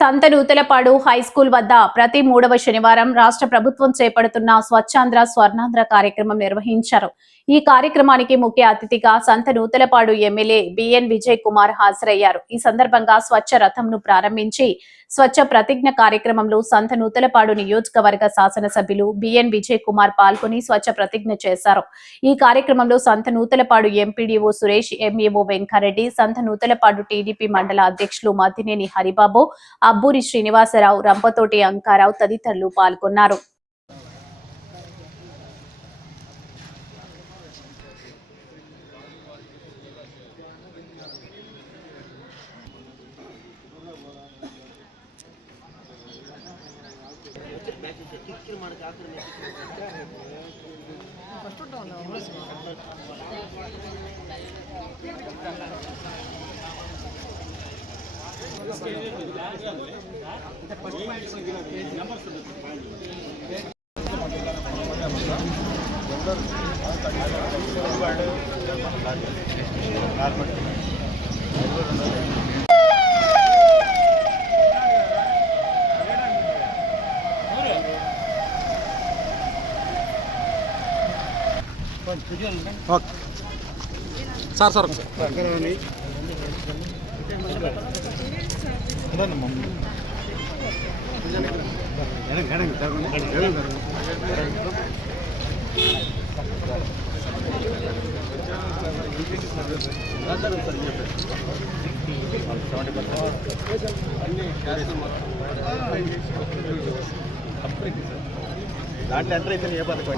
Santhanuthalapadu high school వద్ద ప్రతి 3వ శనివారం రాష్ట్ర ప్రభుత్వం చేపడుతున్న స్వచ్ఛాంధ్ర స్వర్ణాంధ్ర కార్యక్రమం నిర్వహించారు. ఈ కార్యక్రమానికి ముఖ్య అతిథిగా సంతనూతలపాడు ఎమ్మెల్యే బిఎన్ విజయ్ కుమార్ హాజరయ్యారు. ఈ సందర్భంగా స్వచ్ఛ రథంను ప్రారంభించి స్వచ్ఛ ప్రతిజ్ఞ కార్యక్రమంలో సంతనూతలపాడు నియోజకవర్గ శాసనసభ్యులు బిఎన్ విజయ్ కుమార్ పాల్గొని స్వచ్ఛ ప్రతిజ్ఞ చేశారు. ఈ కార్యక్రమంలో Santhanuthalapadu MPDO Suresh, MEO Venka Reddy, Santhanuthalapadu TDP మండల అధ్యక్షులు మద్దినేని హరిబాబు, అబ్బూరి శ్రీనివాసరావు, రంపతోటి అంకారావు తదితరులు పాల్గొన్నారు. సార్ సార్ దాంట్లో ఎంటర్ అయితే ఏ పథకం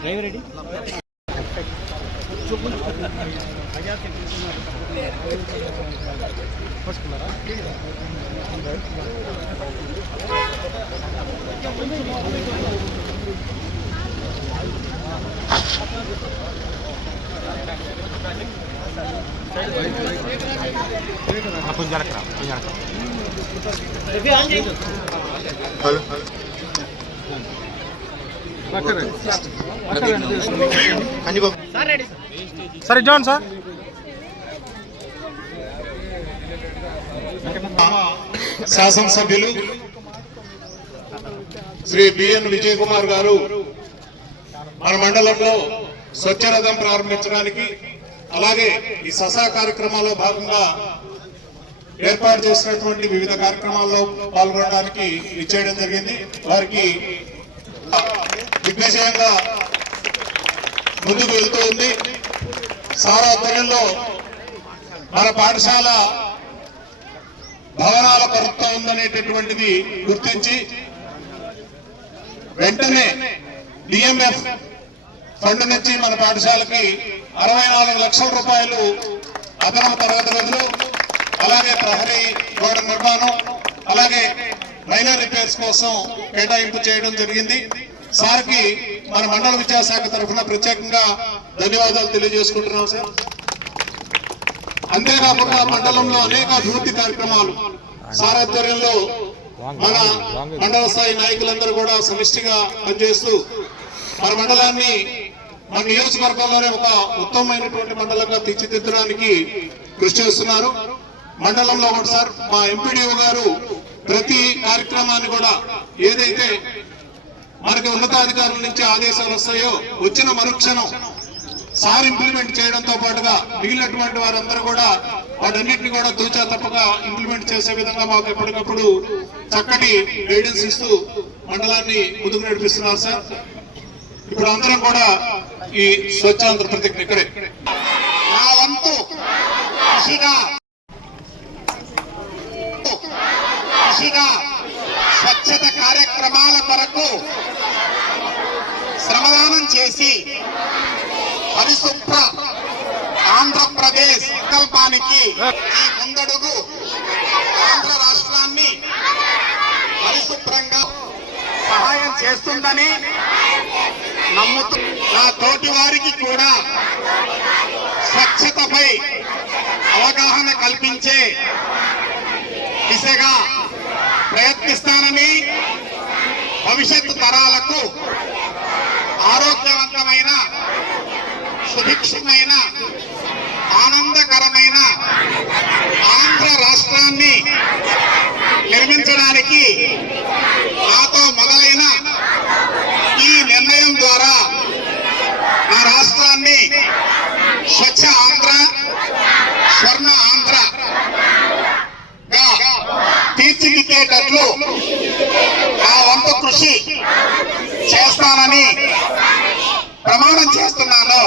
డ్రైవర్ రెడీ సరే జాన్ సార్ శాసనసభ్యులు శ్రీ బిఎన్ విజయ్ కుమార్ గారు మన మండలంలో స్వచ్ఛ రథం ప్రారంభించడానికి అలాగే ఈ ససా కార్యక్రమాల్లో భాగంగా ఏర్పాటు చేసినటువంటి వివిధ కార్యక్రమాల్లో పాల్గొనడానికి ఇచ్చేయడం జరిగింది. వారికి దిగ్విజయంగా ముందుకు వెళ్తూ ఉంది. సార్ ఆధ్వర్యంలో మన పాఠశాల భవనాల కొరత ఉందనేటటువంటిది గుర్తించి వెంటనే డిఎంఎఫ్ ఫండ్ నుంచి మన పాఠశాలకి 64 లక్షల రూపాయలు అదనపు తరగతి గదులు, అలాగే ప్రహరీ గోడ నిర్మాణం, అలాగే మైనర్ రిపేర్స్ కోసం కేటాయింపు చేయడం జరిగింది. సార్కి మన మండల విద్యాశాఖ తరఫున ప్రత్యేకంగా ధన్యవాదాలు తెలియజేసుకుంటున్నాం సార్. అంతేకాకుండా మండలంలో అనేక అభివృద్ధి కార్యక్రమాలు సార్ ఆధ్వర్యంలో మన మండల స్థాయి నాయకులందరూ కూడా సమిష్టిగా పనిచేస్తూ మన మండలాన్ని మన నియోజకవర్గంలోనే ఒక ఉత్తమమైనటువంటి మండలంగా తీర్చిదిద్దడానికి కృషి చేస్తున్నారు. మండలంలో కూడా సార్ మా ఎంపీడీఓ గారు ప్రతి కార్యక్రమాన్ని కూడా ఏదైతే మనకి ఉన్నతాధికారుల నుంచి ఆదేశాలు వస్తాయో వచ్చిన మరుక్షణం సార్ ఇంప్లిమెంట్ చేయడంతో పాటుగా మిగిలినటువంటి వారందరూ కూడా వాటన్నిటిని కూడా తూచా తప్పగా ఇంప్లిమెంట్ చేసే విధంగా మాకు ఎప్పటికప్పుడు చక్కటి గైడెన్స్ ఇస్తూ మండలాన్ని ముందుకు నడిపిస్తున్నారు సార్. ఇప్పుడు అందరం కూడా ఈ స్వచ్ఛాంధ్ర ప్రతిజ్ఞ ఇక్కడే నా వంతు సాక్షిగా స్వచ్ఛత కార్యక్రమాల కొరకు శ్రమదానం చేసి పరిశుభ్ర ఆంధ్రప్రదేశ్ సంకల్పానికి ఈ ముందడుగు ఆంధ్ర రాష్ట్రాన్ని పరిశుభ్రంగా సహాయం చేస్తుందని నమ్ముతూ నా తోటి వారికి కూడా స్వచ్ఛతపై అవగాహన కల్పించే దిశగా ప్రయత్నిస్తానని భవిష్యత్తు తరాలకు ఆరోగ్యవంతమైన సుభిక్షమైన ఆనందకరమైన ఆంధ్ర రాష్ట్రాన్ని నిర్మించడానికి నాతో మొదలైన ఈ నిర్ణయం ద్వారా నా రాష్ట్రాన్ని స్వచ్ఛ ఆంధ్ర స్వర్ణ ఆంధ్రగా తీర్చిదిద్దేటట్లు నా వంతు కృషి చేస్తానని ప్రమాణం చేస్తున్నాను.